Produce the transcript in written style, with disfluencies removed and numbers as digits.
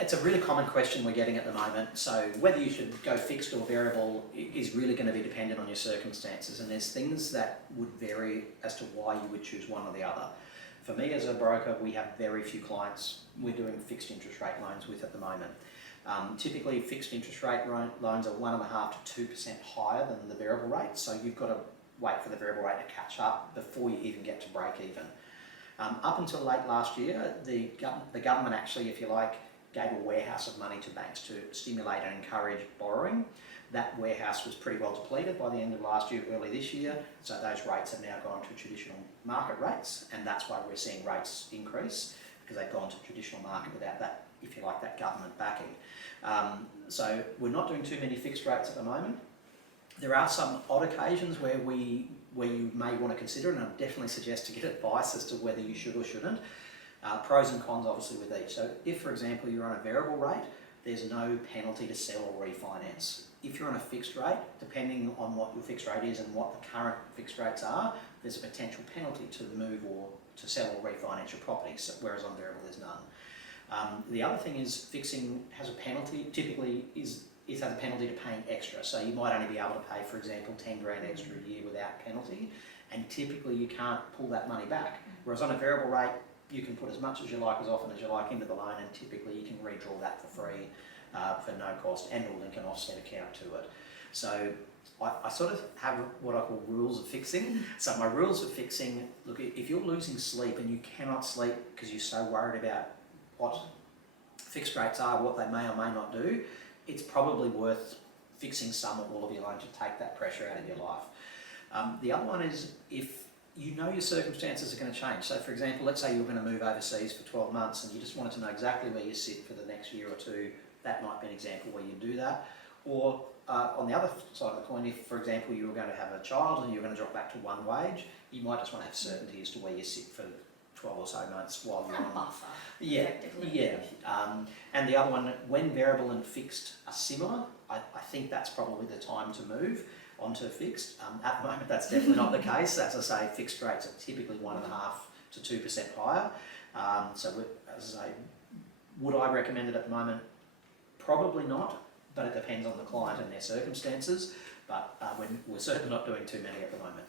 It's a really common question we're getting at the moment. So whether you should go fixed or variable is really going to be dependent on your circumstances, and there's things that would vary as to why you would choose one or the other. For me as a broker, we have very few clients we're doing fixed interest rate loans with at the moment. Typically fixed interest rate loans are 1.5 to 2% higher than the variable rate, so you've got to wait for the variable rate to catch up before you even get to break even. Up until late last year, the government actually, if you like, gave a warehouse of money to banks to stimulate and encourage borrowing. That warehouse was pretty well depleted by the end of last year, early this year, so those rates have now gone to traditional market rates, and that's why we're seeing rates increase, because they've gone to traditional market without that, if you like, that government backing. So we're not doing too many fixed rates at the moment. There are some odd occasions where you may want to consider, and I'd definitely suggest to get advice as to whether you should or shouldn't. Pros and cons obviously with each. So if, for example, you're on a variable rate, there's no penalty to sell or refinance. If you're on a fixed rate, depending on what your fixed rate is and what the current fixed rates are, there's a potential penalty to move or to sell or refinance your property, whereas on variable there's none. The other thing is fixing has a penalty, typically it has a penalty to paying extra. So you might only be able to pay, for example, 10 grand extra a year without penalty, and typically you can't pull that money back. Whereas on a variable rate, you can put as much as you like, as often as you like into the loan, and typically you can redraw that for free for no cost, and or link an offset account to it. So I sort of have what I call rules of fixing. So my rules of fixing, look, if you're losing sleep and you cannot sleep because you're so worried about what fixed rates are, what they may or may not do, it's probably worth fixing some or all of your loan to take that pressure out of your life. The other one is if you know your circumstances are going to change. So for example, let's say you're going to move overseas for 12 months and you just wanted to know exactly where you sit for the next year or two, that might be an example where you do that. Or on the other side of the coin, if for example you were going to have a child and you're going to drop back to one wage, you might just want to have certainty as to where you sit for 12 or so months while you're on buffer. Yeah, yeah. And the other one, when variable and fixed are similar, I think that's probably the time to move onto fixed. At the moment, that's definitely not the case. As I say, fixed rates are typically 1.5 to 2% higher. So, as I say, would I recommend it at the moment? Probably not, but it depends on the client and their circumstances. But we're certainly not doing too many at the moment.